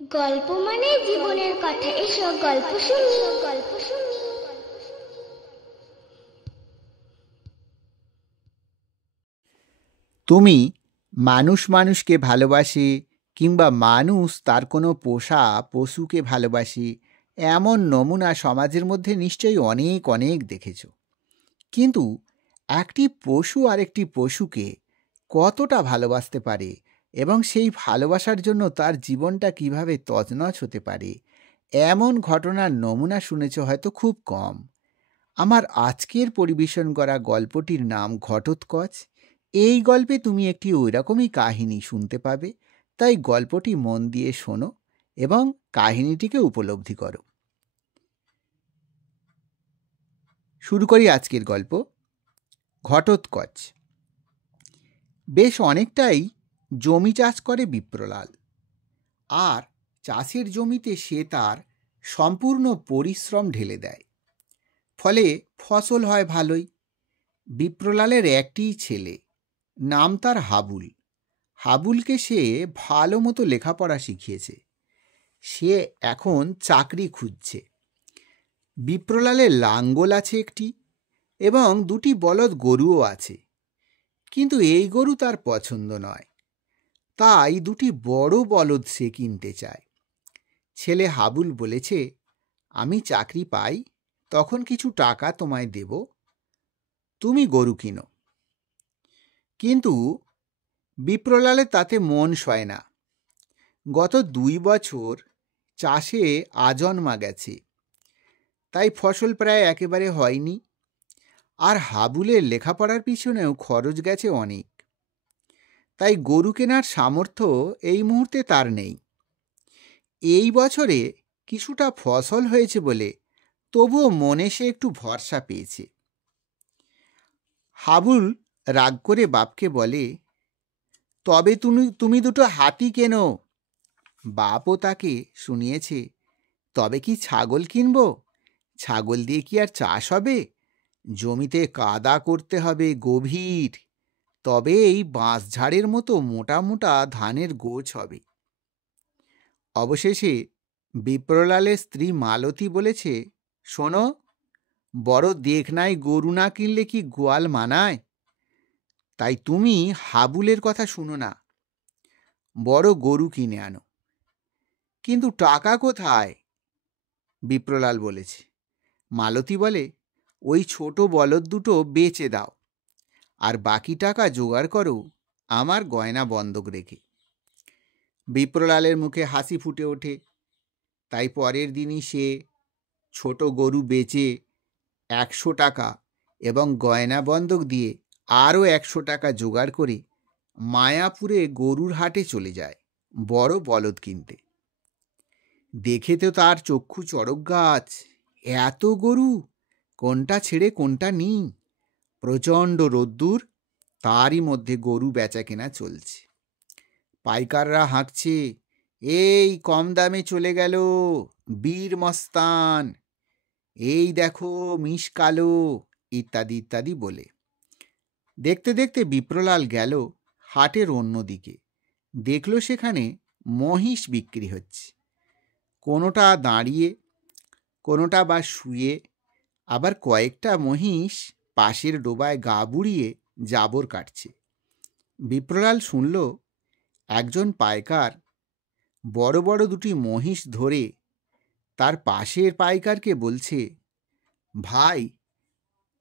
গল্প মানে জীবনের কথা, এসো গল্প শুনি। তুমি মানুষ মানুষকে ভালোবাসে কিংবা মানুষ তার কোনো পোষা পশুকে ভালোবাসে এমন নমুনা সমাজের মধ্যে নিশ্চয়ই অনেক অনেক দেখেছ। কিন্তু একটি পশু আরেকটি পশুকে কতটা ভালোবাসতে পারে এবং সেই ভালোবাসার জন্য তার জীবনটা কিভাবে তছনছ হতে পারে, এমন ঘটনার নমুনা শুনেছ হয়তো খুব কম। আমার আজকের পরিবেশন করা গল্পটির নাম ঘটোৎকচ। এই গল্পে তুমি একটি ওইরকমই কাহিনী শুনতে পাবে, তাই গল্পটি মন দিয়ে শোনো এবং কাহিনীটিকে উপলব্ধি করো। শুরু করি আজকের গল্প, ঘটোৎকচ। বেশ অনেকটাই জমি চাষ করে বিপ্রলাল, আর চাষের জমিতে সে তার সম্পূর্ণ পরিশ্রম ঢেলে দেয়। ফলে ফসল হয় ভালোই। বিপ্রলালের একটিই ছেলে, নাম তার হাবুল। হাবুলকে সে ভালো মতো লেখাপড়া শিখিয়েছে। সে এখন চাকরি খুঁজছে। বিপ্রলালের লাঙ্গল আছে একটি এবং দুটি বলদ গরুও আছে, কিন্তু এই গরু তার পছন্দ নয়। তাই দুটি বড় বলদ সে কিনতে চায়। ছেলে হাবুল বলেছে, আমি চাকরি পাই তখন কিছু টাকা তোমায় দেব, তুমি গরু কিনো। কিন্তু বিপ্রলালের তাতে মন সয় না। গত 2 বছর চাষে আজন্মা গেছে, তাই ফসল প্রায় একেবারে হয়নি। আর হাবুলের লেখাপড়ার পিছনেও খরচ গেছে অনেক। তাই গরু কেনার সামর্থ্য এই মুহূর্তে তার নেই। এই বছরে কিছুটা ফসল হয়েছে বলে তবুও মনে সে একটু ভরসা পেয়েছে। হাবুল রাগ করে বাপকে বলে, তবে তুমি দুটো হাতি কেনো। বাপও তাকে শুনিয়েছে, তবে কি ছাগল কিনবো? ছাগল দিয়ে কি আর চাষ হবে? জমিতে কাদা করতে হবে গভীর, তবে এই বাঁশঝাড়ের মতো মোটা মোটা ধানের গোছ হবে। অবশেষে বিপ্রলালের স্ত্রী মালতী বলেছে, শোনো, বড় দেখনাই গরু না কিনলে কি গোয়াল মানায়? তাই তুমি হাবুলের কথা শুনো না, বড় গরু কিনে আনো। কিন্তু টাকা কোথায়? বিপ্রলাল বলেছে। মালতী বলে, ওই ছোট বলদ দুটো বেচে দাও, আর বাকি টাকা জোগাড় করো আমার গয়না বন্ধক রেখে। বিপ্রলালের মুখে হাসি ফুটে ওঠে। তাই পরের দিনই সে ছোট গরু বেচে 100 টাকা এবং গয়না বন্ধক দিয়ে আরও 100 টাকা জোগাড় করে মায়াপুরে গরুর হাটে চলে যায় বড় বলদ কিনতে। দেখে তো তার চক্ষু চড়ক গাছ, এত গরু, কোনটা ছেড়ে কোনটা নিই। প্রচণ্ড রোদ্দুর, তারই মধ্যে গরু বেচা কেনা চলছে। পাইকাররা হাঁকছে, এই কম দামে চলে গেল বীর মস্তান, এই দেখো মিশ কালো, ইত্যাদি ইত্যাদি বলে। দেখতে দেখতে বিপ্রলাল গেল হাটের অন্য দিকে। দেখল সেখানে মহিষ বিক্রি হচ্ছে, কোনোটা দাঁড়িয়ে, কোনোটা বা শুয়ে, আবার কয়েকটা মহিষ পাশের ডোবায় গা বুড়িয়ে জাবর কাটছে। বিপ্রলাল শুনল একজন পাইকার বড় বড় দুটি মহিষ ধরে তার পাশের পাইকারকে বলছে, ভাই,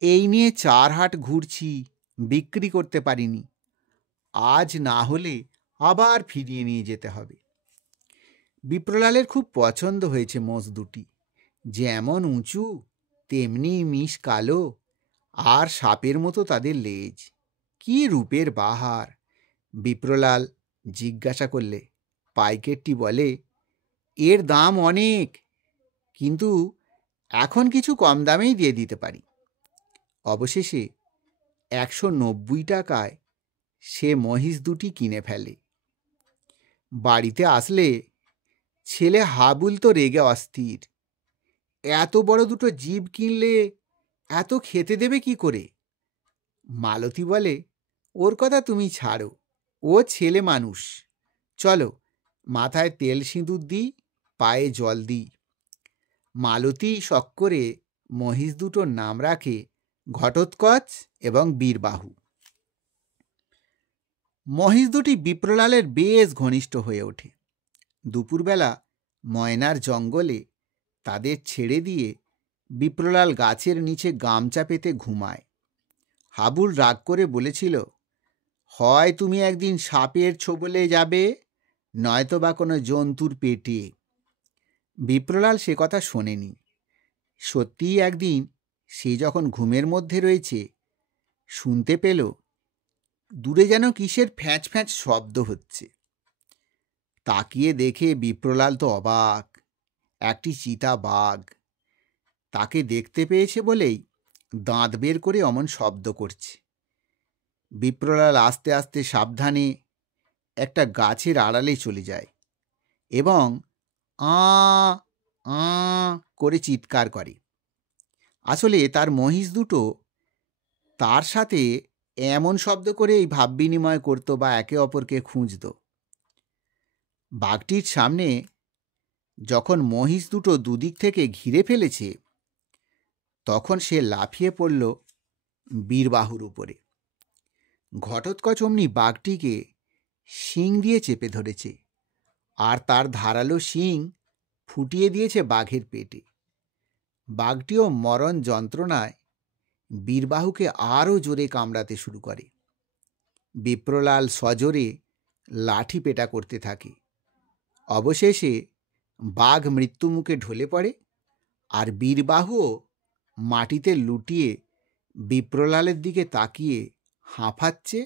এই নিয়ে 4 হাট ঘুরছি, বিক্রি করতে পারিনি, আজ না হলে আবার ফিরিয়ে নিয়ে যেতে হবে। বিপ্রলালের খুব পছন্দ হয়েছে মোষ দুটি, যেমন উঁচু তেমনি মিশ কালো, আর সাপের মতো তাদের লেজ, কি রূপের বাহার। বিপ্রলাল জিজ্ঞাসা করলে পাইকারটি বলে, এর দাম অনেক, কিন্তু এখন কিছু কম দামেই দিয়ে দিতে পারি। অবশেষে 190 টাকায় সে মহিষ দুটি কিনে ফেলে। বাড়িতে আসলে ছেলে হাবুল তো রেগে অস্থির। এত বড় দুটো জীব কিনলে এত খেতে দেবে কি করে? মালতী বলে, ওর কথা তুমি ছাড়ো, ও ছেলে মানুষ, চলো মাথায় তেল সিঁদুর দিই, পায়ে জল দিই। মালতী শখ করে মহিষ দুটোর নাম রাখে ঘটোৎকচ এবং বীরবাহু। মহিষ দুটি বিপ্রলালের বেশ ঘনিষ্ঠ হয়ে ওঠে। দুপুরবেলা ময়নার জঙ্গলে তাদের ছেড়ে দিয়ে বিপ্রলাল গাছের নিচে গামচা পেতে ঘুমায়। হাবুল রাগ করে বলেছিল, হয় তুমি একদিন সাপের ছোবলে যাবে, নয়তো বা কোনো জন্তুর পেটে। বিপ্রলাল সে কথা শোনেনি। সত্যিই একদিন সে যখন ঘুমের মধ্যে রয়েছে, শুনতে পেল দূরে যেন কিসের ফ্যাঁচ ফ্যাঁচ শব্দ হচ্ছে। তাকিয়ে দেখে বিপ্রলাল তো অবাক। একটি চিতা বাঘ তাকে দেখতে পেয়েছে বলেই দাঁত বের করে অমন শব্দ করছে। বিপ্রলাল আস্তে আস্তে সাবধানে একটা গাছের আড়ালে চলে যায় এবং আ আ করে চিৎকার করে। আসলে তার মহিষ দুটো তার সাথে এমন শব্দ করেই ভাব বিনিময় করত বা একে অপরকে খুঁজত। বাঘটির সামনে যখন মহিষ দুটো দুদিক থেকে ঘিরে ফেলেছে, তখন সে লাফিয়ে পড়ল বীরবাহুর উপরে। ঘটোৎকচ অমনি বাঘটিকে শিং দিয়ে চেপে ধরেছে আর তার ধারালো শিং ফুটিয়ে দিয়েছে বাঘের পেটে। বাঘটিও মরণ যন্ত্রণায় বীরবাহুকে আরও জোরে কামড়াতে শুরু করে। বিপ্রলাল সজোরে লাঠি পেটা করতে থাকে। অবশেষে বাঘ মৃত্যুমুখে ঢলে পড়ে আর বীরবাহুও মাটিতে লুটিয়ে বিপ্রলালের দিকে তাকিয়ে হাঁফাচ্ছে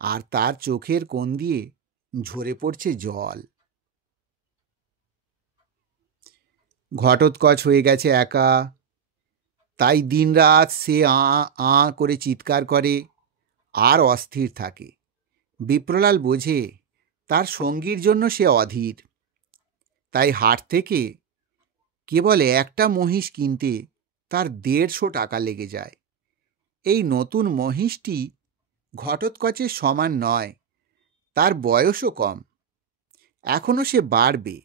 আর তার চোখের কোণ দিয়ে ঝরে পড়ছে জল। ঘটোৎকচ হয়ে গেছে একা, তাই দিনরাত সে আ আ করে চিৎকার করে আর অস্থির থাকে। বিপ্রলাল বোঝে তার সঙ্গীর জন্য সে অধীর। তাই হাট থেকে কেবল একটা মহিষ কিনতে তার 150 টাকা লেগে যায়। এই নতুন মহিষটি ঘটোৎকচের সমান নয়, তার বয়সও কম, এখনো সে বাড়বে।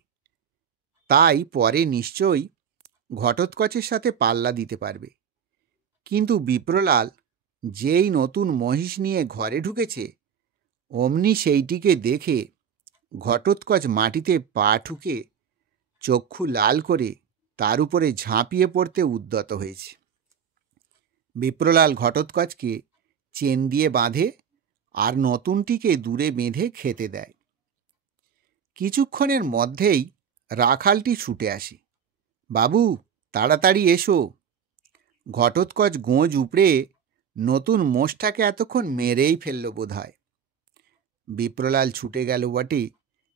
তাই পরে নিশ্চয়ই ঘটোৎকচের সাথে পাল্লা দিতে পারবে। কিন্তু বিপ্রলাল যেই নতুন মহিষ নিয়ে ঘরে ঢুকেছে, অমনি সেইটিকে দেখে ঘটোৎকচ মাটিতে পা ঠুকে চক্ষু লাল করে তার উপরে ঝাঁপিয়ে পড়তে উদ্যত হয়েছে। বিপ্রলাল ঘটোৎকচকে চেন দিয়ে বাঁধে আর নতুনটিকে দূরে বেঁধে খেতে দেয়। কিছুক্ষণের মধ্যেই রাখালটি ছুটে আসে। বাবু, তাড়াতাড়ি এসো। ঘটোৎকচ গোঁজ উপড়ে নতুন মোষটাকে এতক্ষণ মেরেই ফেলল বোধ হয়। বিপ্রলাল ছুটে গেল বটে,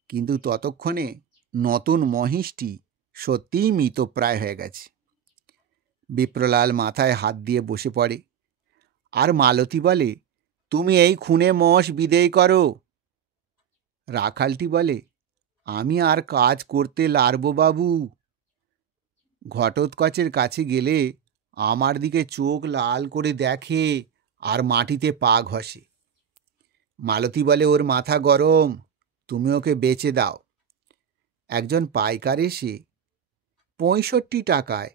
কিন্তু ততক্ষণে নতুন মহিষটি সত্যিই মৃতপ্রায় হয়ে গেছে। বিপ্রলাল মাথায় হাত দিয়ে বসে পড়ে আর মালতী বলে, তুমি এই খুনে মোষ বিদেয় করো। রাখালটি বলে, আমি আর কাজ করতে লারব বাবু। ঘটোৎকচের কাছে গেলে আমার দিকে চোখ লাল করে দেখে আর মাটিতে পা ঘষে। মালতী বলে, ওর মাথা গরম, তুমি ওকে বেচে দাও। একজন পাইকার এসে 65 টাকায়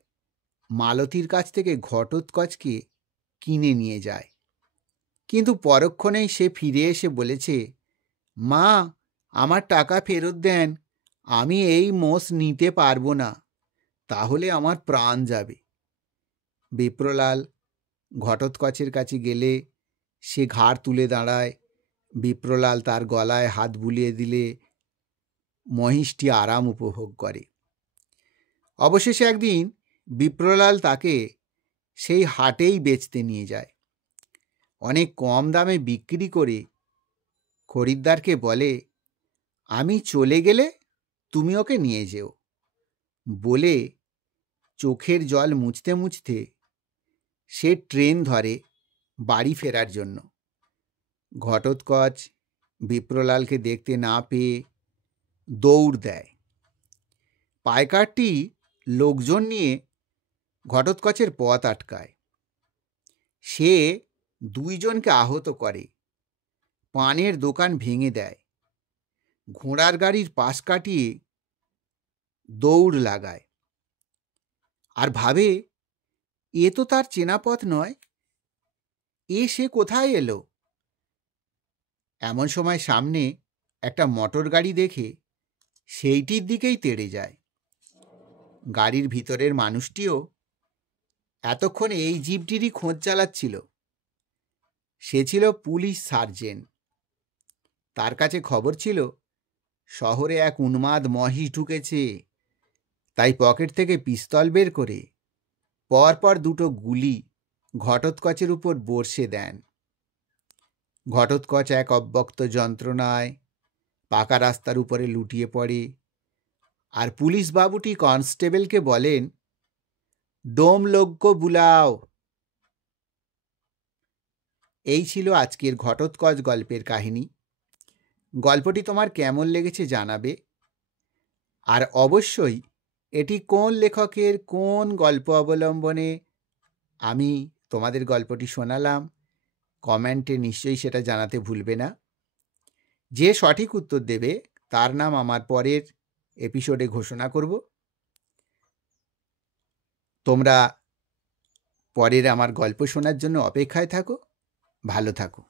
মালতীর কাছ থেকে ঘটোৎকচকে কিনে নিয়ে যায়। কিন্তু পরক্ষণেই সে ফিরে এসে বলেছে, মা, আমার টাকা ফেরত দেন, আমি এই মোষ নিতে পারবো না, তাহলে আমার প্রাণ যাবে। বিপ্রলাল ঘটোৎকচের কাছে গেলে সে ঘাড় তুলে দাঁড়ায়। বিপ্রলাল তার গলায় হাত বুলিয়ে দিলে মহিষটি আরাম উপভোগ করে। অবশেষে একদিন বিপ্রলাল তাকে সেই হাটেই বেচতে নিয়ে যায়। অনেক কম দামে বিক্রি করে খরিদ্দারকে বলে, আমি চলে গেলে তুমি ওকে নিয়ে যেও। বলে চোখের জল মুছতে মুছতে সে ট্রেন ধরে বাড়ি ফেরার জন্য। ঘটোৎকচ বিপ্রলালকে দেখতে না পেয়ে দৌড় দেয়। পাইকারটি লোকজন নিয়ে ঘটোৎকচের পথ আটকায়। সে 2 জনকে আহত করে, পানের দোকান ভেঙে দেয়। ঘোড়ার গাড়ির পাশ কাটিয়ে দৌড় লাগায় আর ভাবে এ তো তার চেনা পথ নয়, সে কোথায় এলো। এমন সময় সামনে একটা মোটর গাড়ি দেখে সেইটির দিকেই তেড়ে যায়। গাড়ির ভিতরের মানুষটিও এতক্ষণে এই জিপটিরই খোঁজ চালাচ্ছিল। সে ছিল পুলিশ সার্জেন্ট। তার কাছে খবর ছিল শহরে এক উন্মাদ মহিষ ঢুকেছে, তাই পকেট থেকে পিস্তল বের করে পরপর দুটো গুলি ঘটোৎকচের উপর বর্ষে দেন। ঘটোৎকচ এক অব্যক্ত যন্ত্রণায় পাকা রাস্তার উপরে লুটিয়ে পড়ে, আর পুলিশ বাবুটি কনস্টেবলকে বলেন, ডোম লোকগো বুলাও। এই ছিল আজকের ঘটোৎকচ গল্পের কাহিনী। গল্পটি তোমার কেমন লেগেছে জানাবে, আর অবশ্যই এটি কোন লেখকের কোন গল্প অবলম্বনে আমি তোমাদের গল্পটি শোনালাম কমেন্টে নিশ্চয়ই সেটা জানাতে ভুলবে না। যে সঠিক উত্তর দেবে তার নাম আমার পরের এপিসোডে ঘোষণা করব। তোমরা পরের আমার গল্প শোনার জন্য অপেক্ষায় থাকো। ভালো থাকো।